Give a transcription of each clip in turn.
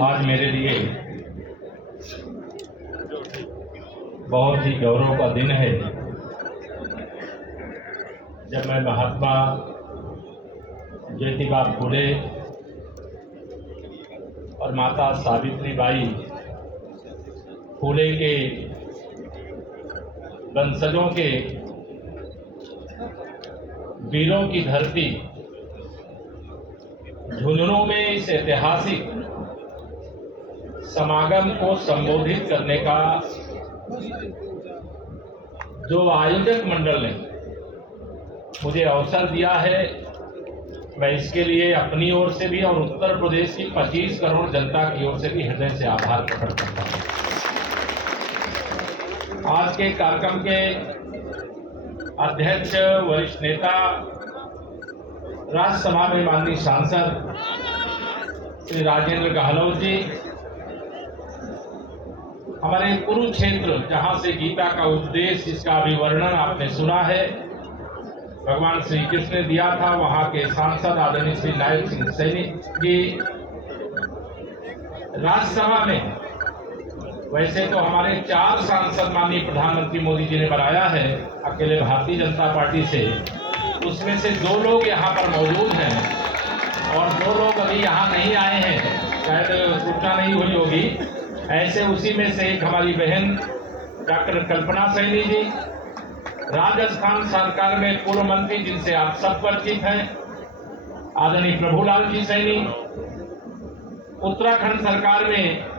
आज मेरे लिए बहुत ही गौरव का दिन है जब मैं महात्मा ज्योतिबा फूले और माता सावित्रीबाई फूले के वंशजों के वीरों की धरती झुंझुनू में इस ऐतिहासिक समागम को संबोधित करने का जो आयोजक मंडल ने मुझे अवसर दिया है, मैं इसके लिए अपनी ओर से भी और उत्तर प्रदेश की 25 करोड़ जनता की ओर से भी हृदय से आभार प्रकट करता हूं। आज के कार्यक्रम के अध्यक्ष वरिष्ठ नेता राज्यसभा में माननीय सांसद श्री राजेंद्र गहलोत जी, हमारे कुरुक्षेत्र जहां से गीता का उपदेश, इसका अभिवर्णन आपने सुना है, भगवान श्री कृष्ण ने दिया था, वहां के सांसद आदरणीय श्री नायक सिंह सैनी जी, राज्यसभा में वैसे तो हमारे 4 सांसद माननीय प्रधानमंत्री मोदी जी ने बनाया है अकेले भारतीय जनता पार्टी से, उसमें से 2 लोग यहाँ पर मौजूद हैं और 2 लोग अभी यहाँ नहीं आए हैं, शायद सूचना नहीं हुई होगी। ऐसे उसी में से एक हमारी बहन डॉक्टर कल्पना सैनी जी, राजस्थान सरकार में पूर्व मंत्री जिनसे आप सब परिचित हैं, आदरणीय प्रभुलाल जी सैनी, उत्तराखंड सरकार में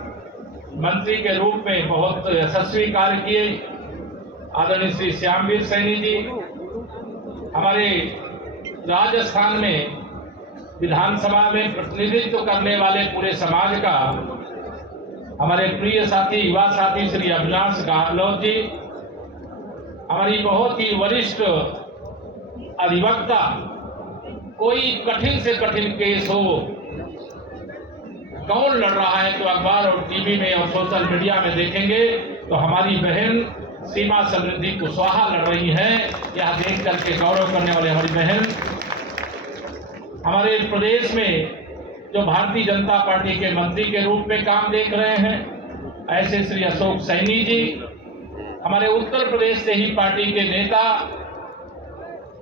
मंत्री के रूप में बहुत यशस्वी कार्य किए आदरणीय श्री श्यामवीर सैनी जी, हमारे राजस्थान में विधानसभा में प्रतिनिधित्व करने वाले पूरे समाज का हमारे प्रिय साथी युवा साथी श्री अविनाश गहलोत जी, हमारी बहुत ही वरिष्ठ अधिवक्ता, कोई कठिन से कठिन केस हो, कौन लड़ रहा है तो अखबार और टीवी में और सोशल मीडिया में देखेंगे तो हमारी बहन सीमा समृद्धि कुशवाहा लड़ रही हैं। यह देख करके गौरव करने वाले हमारी बहन, हमारे प्रदेश में जो भारतीय जनता पार्टी के मंत्री के रूप में काम देख रहे हैं ऐसे श्री अशोक सैनी जी, हमारे उत्तर प्रदेश से ही पार्टी के नेता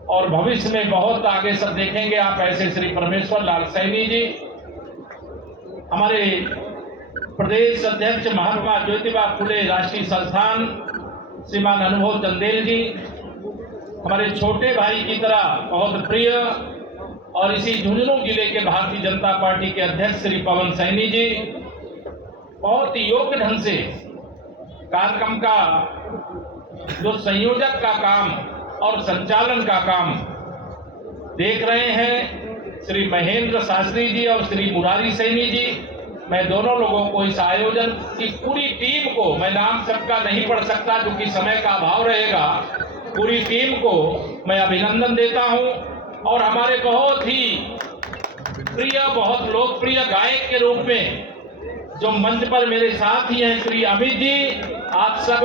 और भविष्य में बहुत आगे सब देखेंगे आप ऐसे श्री परमेश्वर लाल सैनी जी, हमारे प्रदेश अध्यक्ष महात्मा ज्योतिबा फूले राष्ट्रीय संस्थान श्रीमान अनुभव चंदेल जी, हमारे छोटे भाई की तरह बहुत प्रिय और इसी झुंझुनू जिले के भारतीय जनता पार्टी के अध्यक्ष श्री पवन सैनी जी, बहुत ही योग्य ढंग से कार्यक्रम का जो संयोजक का काम और संचालन का काम देख रहे हैं श्री महेंद्र शास्त्री जी और श्री मुरारी सैनी जी। मैं दोनों लोगों को, इस आयोजन की पूरी टीम को, मैं नाम सबका नहीं पढ़ सकता क्योंकि समय का अभाव रहेगा, पूरी टीम को मैं अभिनंदन देता हूं। और हमारे बहुत ही प्रिय, बहुत लोकप्रिय गायक के रूप में जो मंच पर मेरे साथ ही हैं श्री अमित जी, आप सब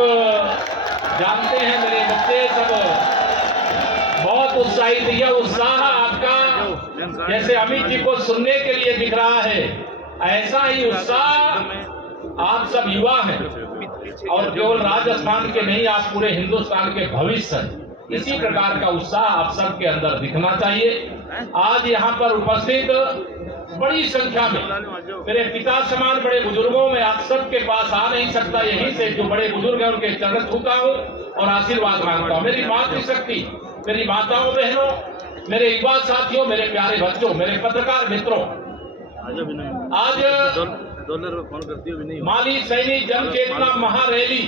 जानते हैं, मेरे बच्चे सब बहुत उत्साहित, यह उत्साह आपका जैसे अमित जी को सुनने के लिए दिख रहा है, ऐसा ही उत्साह आप सब युवा हैं और केवल राजस्थान के नहीं, आप पूरे हिंदुस्तान के भविष्य हैं। इसी प्रकार का उत्साह आप सबके अंदर दिखना चाहिए। आज यहाँ पर उपस्थित बड़ी संख्या में मेरे पिता समान बड़े बुजुर्गों में आप सबके पास आ नहीं सकता, यहीं से जो बड़े बुजुर्ग हैं उनके चरण छूता हूँ और आशीर्वाद मांगता हूँ। मेरी मातृशक्ति, मेरी माताओं बहनों, मेरे युवा साथियों, मेरे प्यारे बच्चों, मेरे पत्रकार मित्रों, आज माली सैनी जन चेतना महारैली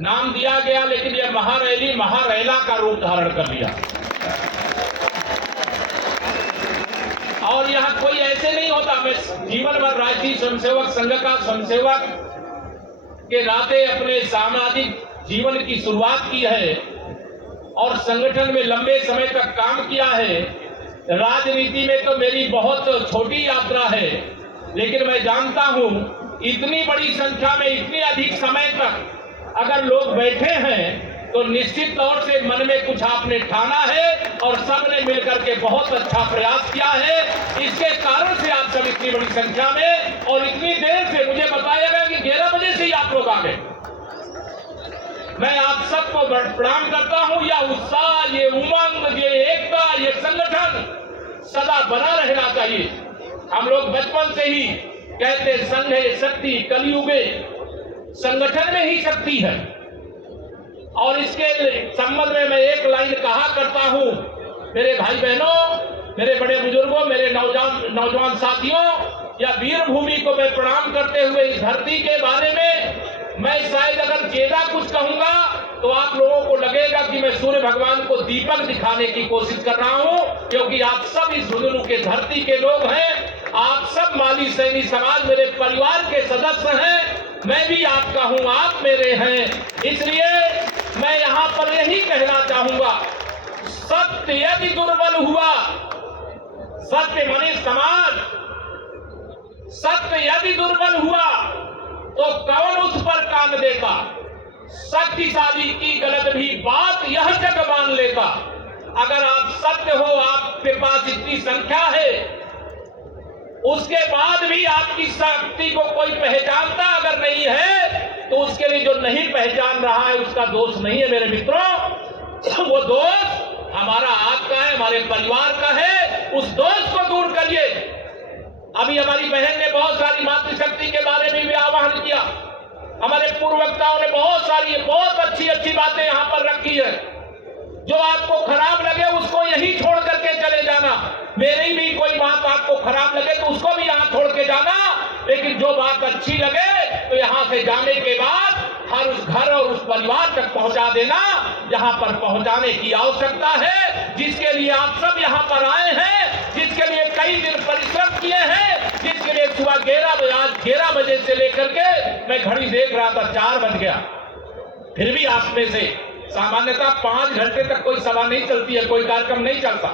नाम दिया गया, लेकिन यह महारैली महारैला का रूप धारण कर लिया। और यहाँ कोई ऐसे नहीं होता, मैं जीवन भर राष्ट्रीय स्वयंसेवक संघ का स्वयंसेवक के नाते अपने सामाजिक जीवन की शुरुआत की है और संगठन में लंबे समय तक काम किया है। राजनीति में तो मेरी बहुत छोटी यात्रा है, लेकिन मैं जानता हूं इतनी बड़ी संख्या में इतनी अधिक समय तक अगर लोग बैठे हैं तो निश्चित तौर से मन में कुछ आपने ठाना है और सबने मिलकर के बहुत अच्छा प्रयास किया है। इसके कारण से आप सब इतनी बड़ी संख्या में और इतनी देर से, मुझे बताया गया कि 11 बजे से ही आप लोग आ गए। मैं आप सबको प्रणाम करता हूं। यह उत्साह, ये उमंग, ये एकता, ये संगठन सदा बना रहना चाहिए। हम लोग बचपन से ही कहते संघ है शक्ति, कलयुगे संगठन में ही शक्ति है। और इसके संबंध में मैं एक लाइन कहा करता हूं, मेरे भाई बहनों, मेरे बड़े बुजुर्गों, मेरे नौजवान साथियों, या वीर भूमि को मैं प्रणाम करते हुए इस धरती के बारे में मैं शायद अगर ज्यादा कुछ कहूंगा तो आप लोगों को लगेगा कि मैं सूर्य भगवान को दीपक दिखाने की कोशिश कर रहा हूं, क्योंकि आप सब इस झुंझुनू के धरती के लोग हैं। आप सब माली सैनी समाज मेरे परिवार के सदस्य हैं। मैं भी आपका हूं, आप मेरे हैं। इसलिए मैं यहां पर यही कहना चाहूंगा, सत्य यदि दुर्बल हुआ, सत्य माने समाज, सत्य यदि दुर्बल हुआ तो कौन उस पर कान देता? शक्तिशाली की गलत भी बात यह जग मान लेता। अगर आप सत्य हो, आपके पास इतनी संख्या है, उसके बाद भी आपकी शक्ति को कोई पहचानता अगर नहीं है, तो उसके लिए जो नहीं पहचान रहा है उसका दोष नहीं है मेरे मित्रों। वो दोष हमारा आपका है, हमारे परिवार का है। उस दोष को दूर करिए। अभी हमारी बहन ने बहुत सारी मातृशक्ति के बारे में भी आह्वान किया। हमारे पूर्व वक्ताओं ने बहुत अच्छी अच्छी बातें यहाँ पर रखी है। जो आपको खराब लगे उसको यहीं छोड़ करके चले जाना। मेरी भी कोई बात आपको खराब लगे तो उसको भी यहाँ छोड़ के जाना, लेकिन जो बात अच्छी लगे तो यहाँ से जाने के बाद हर उस घर और उस परिवार तक पहुंचा देना जहाँ पर पहुंचाने की आवश्यकता है, जिसके लिए आप सब यहाँ पर आए हैं, जिसके लिए कई दिन परिश्रम किए हैं, जिसके लिए सुबह 11 बजे से लेकर के मैं घड़ी देख रहा था 4 बज गया। फिर भी आप में से सामान्यतः 5 घंटे तक कोई सभा नहीं चलती है, कोई कार्यक्रम नहीं चलता।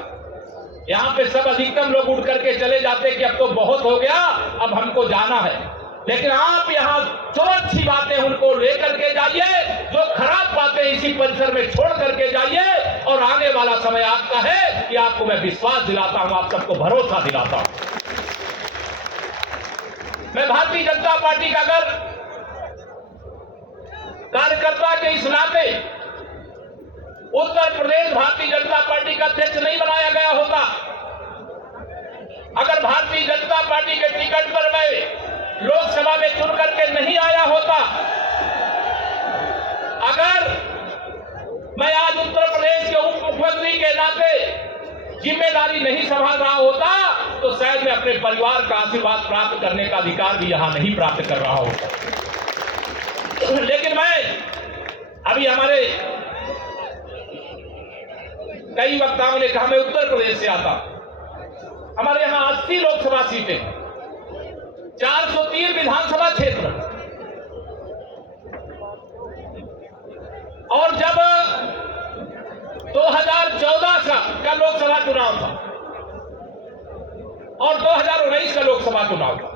यहाँ पे सब अधिकतम लोग उठ करके चले जाते कि अब तो बहुत हो गया, अब हमको जाना है। लेकिन आप यहाँ जो अच्छी बातें उनको लेकर के जाइए, जो खराब बातें इसी परिसर में छोड़ करके जाइए, और आने वाला समय आपका है कि आपको मैं विश्वास दिलाता हूं, आप सबको भरोसा दिलाता हूं। मैं भारतीय जनता पार्टी का अगर कार्यकर्ता के इस नाते उत्तर प्रदेश भारतीय जनता पार्टी का अध्यक्ष नहीं बनाया गया होता, अगर भारतीय जनता पार्टी के टिकट पर मैं लोकसभा में चुन करके नहीं आया होता, अगर मैं आज उत्तर प्रदेश के उप मुख्यमंत्री के नाते जिम्मेदारी नहीं संभाल रहा होता, तो शायद मैं अपने परिवार का आशीर्वाद प्राप्त करने का अधिकार भी यहां नहीं प्राप्त कर रहा होता। लेकिन मैं अभी हमारे कई वक्ताओं ने कहा मैं उत्तर प्रदेश से आता, हमारे यहां 80 लोकसभा सीटें, 403 विधानसभा क्षेत्र, और जब 2014 का लोकसभा चुनाव था और 2019 का लोकसभा चुनाव था,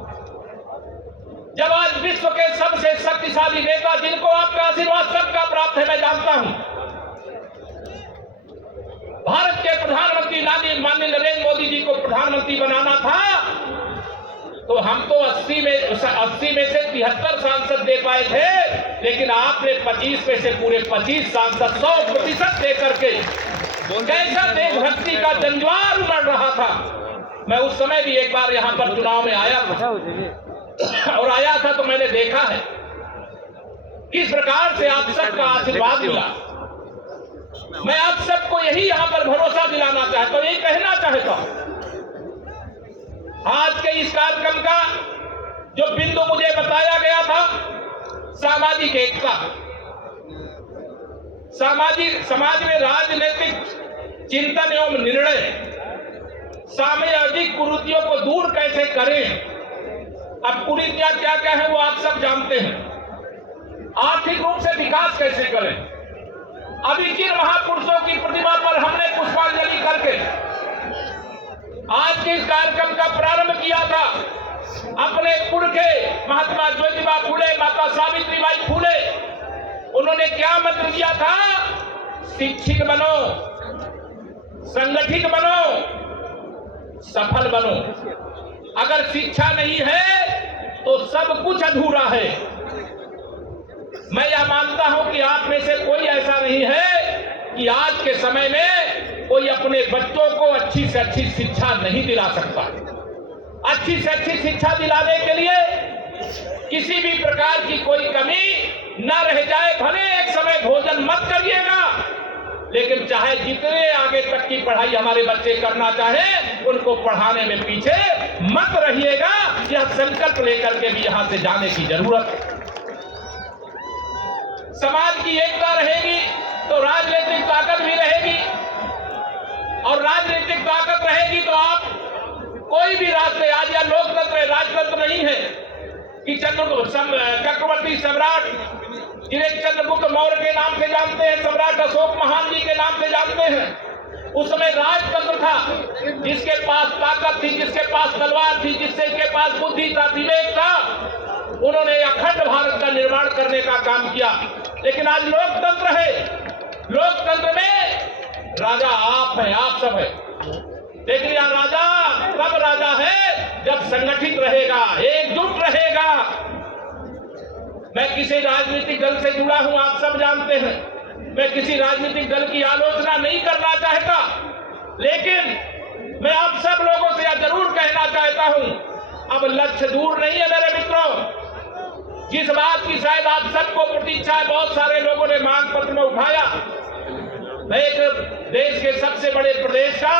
जब आज विश्व के सबसे शक्तिशाली नेता, जिनको आपका आशीर्वाद सबका प्राप्त है, मैं जानता हूं, भारत के प्रधानमंत्री माननीय नरेंद्र मोदी जी को प्रधानमंत्री बनाना था, तो हम तो 80 में से 73 सांसद दे पाए थे, लेकिन आपने 25 में से पूरे 25 सांसद 100% दे करके कैसा देशभक्ति का जंजवार उमड़ रहा था। मैं उस समय भी एक बार यहां पर चुनाव में आया था, और आया था तो मैंने देखा है किस प्रकार से आप सबका आशीर्वाद मिला। मैं आप सबको यही यहां पर भरोसा दिलाना चाहता हूं, यही कहना चाहता हूं। आज के इस कार्यक्रम का जो बिंदु मुझे बताया गया था, सामाजिक एकता, समाज में राजनीतिक चिंतन एवं निर्णय, सामाजिक कुरीतियों को दूर कैसे करें। अब कुरीतियां क्या क्या है वो आप सब जानते हैं। आर्थिक रूप से विकास कैसे करें। अभी किन महापुरुषों की प्रतिमा पर हमने पुष्पांजलि करके आज के इस कार्यक्रम का प्रारंभ किया था। अपने पुरखे महात्मा ज्योतिबा फूले, माता सावित्रीबाई फूले, उन्होंने क्या मंत्र दिया था? शिक्षित बनो, संगठित बनो, सफल बनो। अगर शिक्षा नहीं है तो सब कुछ अधूरा है। मैं यह मानता हूं कि आप में से कोई ऐसा नहीं है कि आज के समय में कोई अपने बच्चों को अच्छी से अच्छी शिक्षा नहीं दिला सकता। अच्छी से अच्छी शिक्षा दिलाने के लिए किसी भी प्रकार की कोई कमी न रह जाए। भले एक समय भोजन मत करिएगा, लेकिन चाहे जितने आगे तक की पढ़ाई हमारे बच्चे करना चाहे, उनको पढ़ाने में पीछे मत रहिएगा। यह संकल्प लेकर के भी यहां से जाने की जरूरत है। समाज की एकता रहेगी तो राजनीतिक ताकत भी रहेगी, और राजनीतिक ताकत रहेगी तो आप कोई भी राष्ट्र, आज या लोकतंत्र है, राजतंत्र नहीं है कि चक्रवर्ती सम्राट जिन्हें चंद्रगुप्त मौर्य के नाम से जानते हैं, सम्राट अशोक महान जी के नाम से जानते हैं, उस समय राजतंत्र था। जिसके पास ताकत थी, जिसके पास तलवार थी, जिसके पास बुद्धि था, विवेक था, उन्होंने अखंड भारत का निर्माण करने का काम किया। लेकिन आज लोकतंत्र है, लोकतंत्र में राजा आप हैं, आप सब है। लेकिन यह राजा तब राजा है जब संगठित रहेगा, एकजुट रहेगा। मैं किसी राजनीतिक दल से जुड़ा हूं, आप सब जानते हैं। मैं किसी राजनीतिक दल की आलोचना नहीं करना चाहता, लेकिन मैं आप सब लोगों से यह जरूर कहना चाहता हूं, अब लक्ष्य दूर नहीं है मेरे मित्रों। जिस बात की शायद आप सबको प्रतीक्षा है, बहुत सारे लोगों ने मांग पत्र में उठाया। मैं एक देश के सबसे बड़े प्रदेश का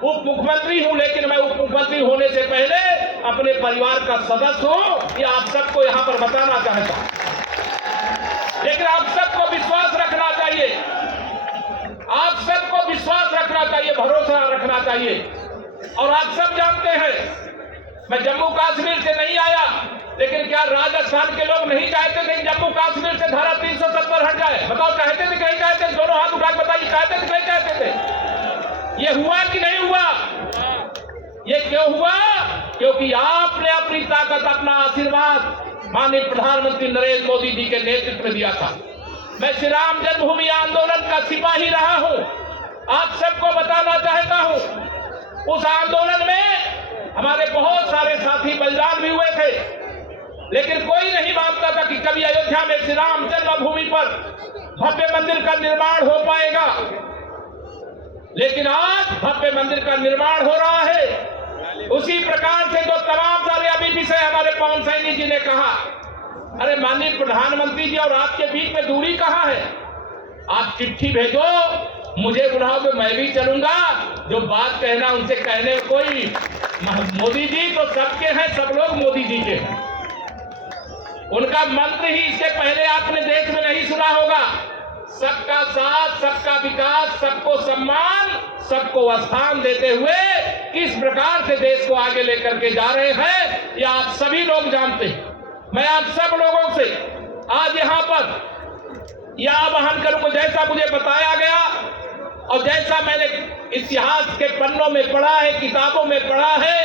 उप मुख्यमंत्री हूं, लेकिन मैं उप मुख्यमंत्री होने से पहले अपने परिवार का सदस्य हूं, ये आप सबको यहां पर बताना चाहता हूं। लेकिन आप सबको विश्वास रखना चाहिए, आप सबको विश्वास रखना चाहिए, भरोसा रखना चाहिए। और आप सब जानते हैं मैं जम्मू कश्मीर से नहीं आया, लेकिन क्या राजस्थान के लोग नहीं चाहते थे कि जम्मू कश्मीर से धारा 370 हट जाए? बताओ, चाहते थे कि नहीं चाहते? दोनों हाथ उठा के बताइए, चाहते थे कि नहीं चाहते थे? ये हुआ कि नहीं हुआ? ये क्यों हुआ? क्योंकि आपने अपनी ताकत, अपना आशीर्वाद माननीय प्रधानमंत्री नरेंद्र मोदी जी के नेतृत्व में दिया था। मैं श्री राम जन्मभूमि आंदोलन का सिपाही रहा हूं, आप सबको बताना चाहता हूं। उस आंदोलन में हमारे बहुत सारे साथी बलिदान भी हुए थे, लेकिन कोई नहीं मानता था कि कभी अयोध्या में श्री राम जन्मभूमि पर भव्य मंदिर का निर्माण हो पाएगा। लेकिन आज भव्य मंदिर का निर्माण हो रहा है। उसी प्रकार से जो तमाम सारे अभी विषय हमारे पवन सैनी जी ने कहा, अरे माननीय प्रधानमंत्री जी और आपके बीच में दूरी कहां है? आप चिट्ठी भेजो, मुझे बुलाओगे, मैं भी चलूंगा। जो बात कहना उनसे कहने कोई, मोदी जी तो सबके हैं, सब लोग मोदी जी के हैं। उनका मंत्र ही इसके पहले आपने देश में नहीं सुना होगा, सबका साथ, सबका विकास, सबको सम्मान, सबको स्थान देते हुए किस प्रकार से देश को आगे लेकर के जा रहे हैं, ये आप सभी लोग जानते हैं। मैं आप सब लोगों से आज यहाँ पर यह आह्वान करूंगा, जैसा मुझे बताया गया और जैसा मैंने इतिहास के पन्नों में पढ़ा है, किताबों में पढ़ा है,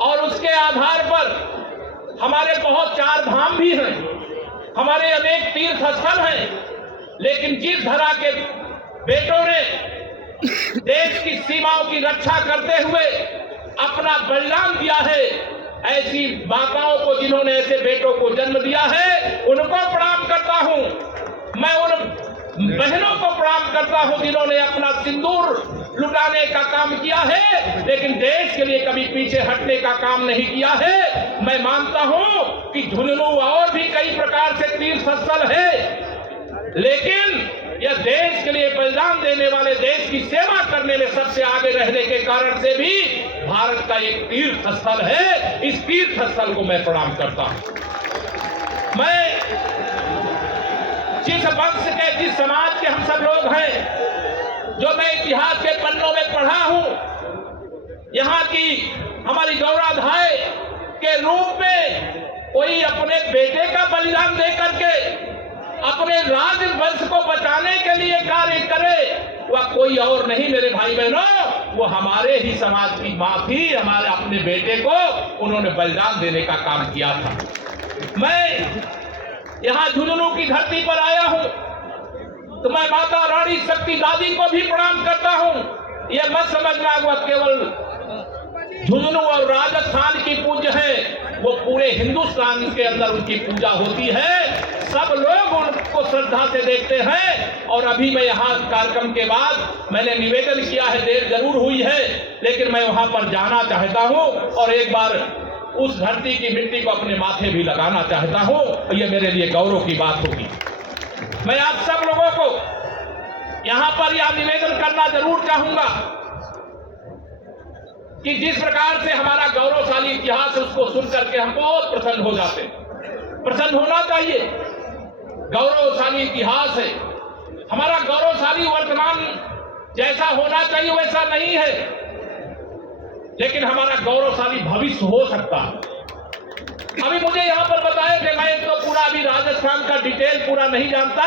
और उसके आधार पर हमारे बहुत चार धाम भी हैं, हमारे अनेक तीर्थ स्थल हैं, लेकिन जिस धरा के बेटों ने देश की सीमाओं की रक्षा करते हुए अपना बलिदान दिया है, ऐसी माताओं को, जिन्होंने ऐसे बेटों को जन्म दिया है, उनको प्रणाम करता हूं। मैं उन बहनों को प्रणाम करता हूं जिन्होंने अपना सिंदूर लुटाने का काम किया है, लेकिन देश के लिए कभी पीछे हटने का काम नहीं किया है। मैं मानता हूं कि झुंझुनू और भी कई प्रकार से तीर्थ स्थल है, लेकिन यह देश के लिए बलिदान देने वाले, देश की सेवा करने में सबसे आगे रहने के कारण से भी भारत का एक तीर्थ स्थल है। इस तीर्थ स्थल को मैं प्रणाम करता हूं। मैं जिस वंश के, जिस समाज के हम सब लोग हैं, जो मैं इतिहास के पन्नों में पढ़ा हूं, यहाँ की हमारी गौराधाय के रूप में कोई अपने बेटे का बलिदान दे करके अपने राजवंश को बचाने के लिए कार्य करे, वह कोई और नहीं मेरे भाई बहनों, वो हमारे ही समाज की मां थी। हमारे अपने बेटे को उन्होंने बलिदान देने का काम किया था। मैं यहाँ झुंझुनू की धरती पर आया हूं तो मैं माता रानी शक्ति दादी को भी प्रणाम करता हूं। यह मत समझना वह केवल झुंझुनू और राजस्थान की पूज्य है, वो पूरे हिंदुस्तान के अंदर उनकी पूजा होती है। सब लोग उनको श्रद्धा से देखते हैं। और अभी मैं यहाँ कार्यक्रम के बाद मैंने निवेदन किया है, देर जरूर हुई है लेकिन मैं वहां पर जाना चाहता हूं और एक बार उस धरती की मिट्टी को अपने माथे भी लगाना चाहता हूं। और ये मेरे लिए गौरव की बात होगी। मैं आप सब लोगों को यहां पर यह निवेदन करना जरूर चाहूंगा कि जिस प्रकार से हमारा गौरवशाली इतिहास है उसको सुन करके हम बहुत प्रसन्न हो जाते हैं। प्रसन्न होना चाहिए। गौरवशाली इतिहास है हमारा, गौरवशाली वर्तमान जैसा होना चाहिए वैसा नहीं है, लेकिन हमारा गौरवशाली भविष्य हो सकता है। अभी मुझे यहां पर बताया कि मैं तो पूरा अभी राजस्थान का डिटेल पूरा नहीं जानता,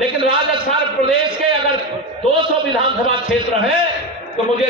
लेकिन राजस्थान प्रदेश के अगर 200 विधानसभा क्षेत्र है तो मुझे